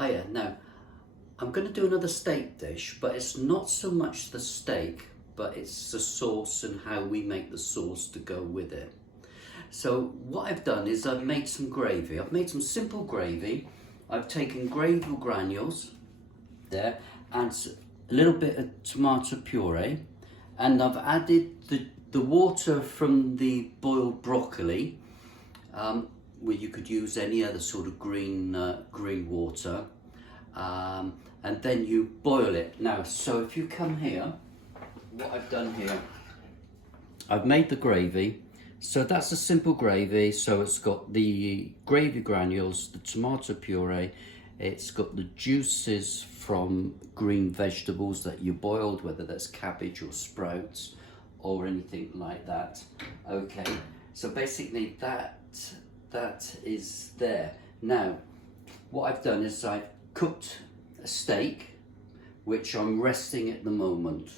Hiya. Now, I'm going to do another steak dish, but it's not so much the steak, but it's the sauce and how we make the sauce to go with it. So what I've done is I've made some gravy. I've made some simple gravy. I've taken gravy granules there and a little bit of tomato puree, and I've added the water from the boiled broccoli, where you could use any other sort of green water, and then you boil it. Now, so if you come here, what I've done here, I've made the gravy. So that's a simple gravy. So it's got the gravy granules, the tomato puree, it's got the juices from green vegetables that you boiled, whether that's cabbage or sprouts or anything like that. Okay, so basically that is there. Now, what I've done is I've cooked a steak, which I'm resting at the moment.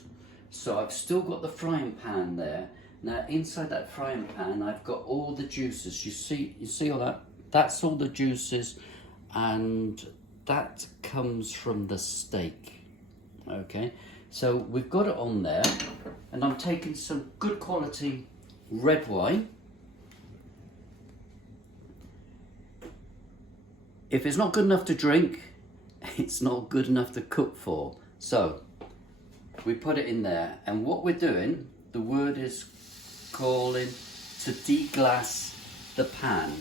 So I've still got the frying pan there. Now inside that frying pan, I've got all the juices. You see all that? That's all the juices, and that comes from the steak. Okay, so we've got it on there, and I'm taking some good quality red wine. If it's not good enough to drink, it's not good enough to cook for. So we put it in there, and what we're doing, the word is calling to deglass the pan.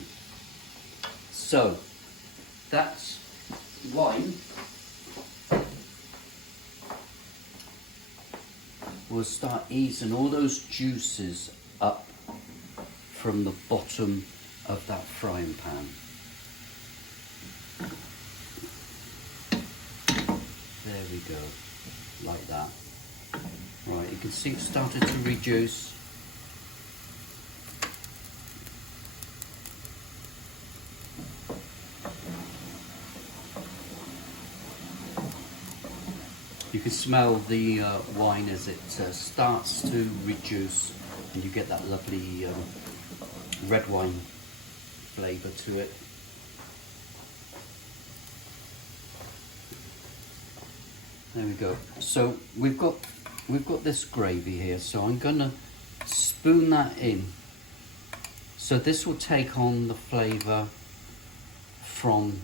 So that's wine will start easing all those juices up from the bottom of that frying pan. There we go, like that. Right, you can see it started to reduce. You can smell the wine as it starts to reduce, and you get that lovely red wine flavour to it. There we go. So we've got this gravy here, so I'm gonna spoon that in. So this will take on the flavour from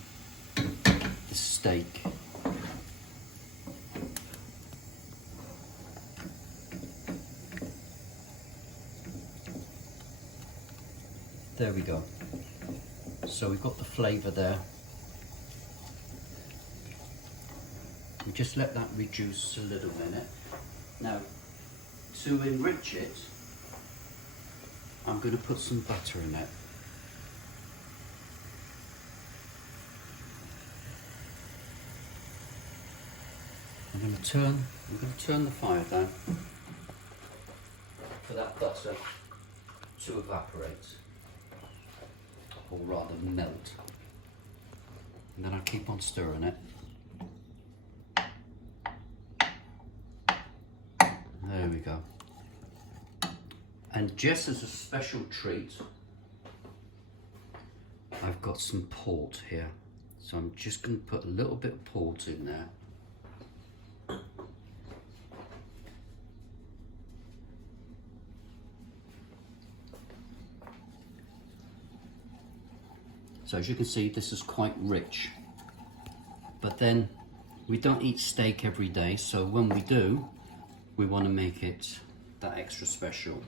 the steak. There we go. So we've got the flavour there. We just let that reduce a little minute. Now, to enrich it, I'm going to put some butter in it. I'm going to turn the fire down for that butter to evaporate, or rather melt. And then I'll keep on stirring it. There we go. And just as a special treat, I've got some port here. So I'm just going to put a little bit of port in there. So as you can see, this is quite rich. But then we don't eat steak every day, so when we do, we want to make it that extra special.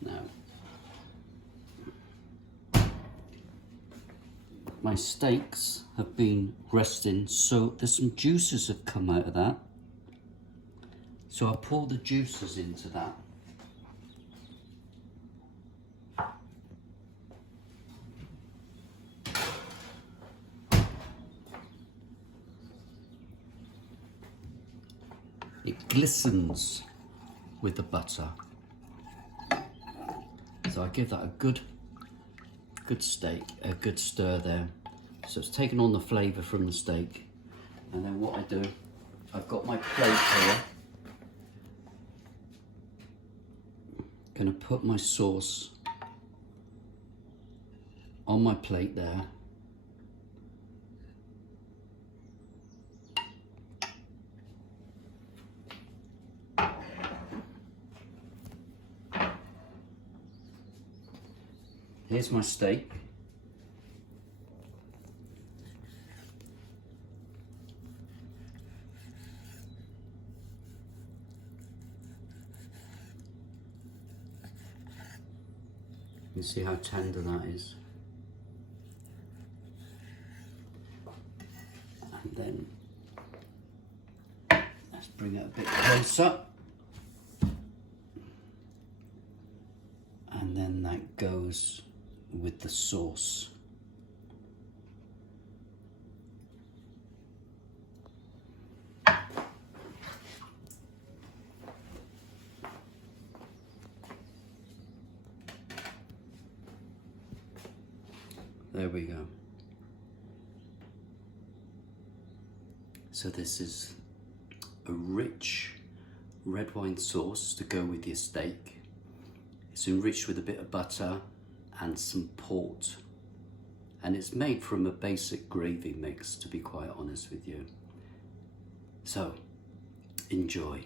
Now, my steaks have been resting, so there's some juices have come out of that. So I'll pour the juices into that. It glistens with the butter. So I give that a good steak, a good stir there. So it's taken on the flavour from the steak. And then what I do, I've got my plate here. Gonna put my sauce on my plate there. here's my steak. You see how tender that is. And then let's bring it a bit closer. And then that goes with the sauce. There we go. So this is a rich red wine sauce to go with your steak. It's enriched with a bit of butter and some port. And it's made from a basic gravy mix, to be quite honest with you. So, enjoy.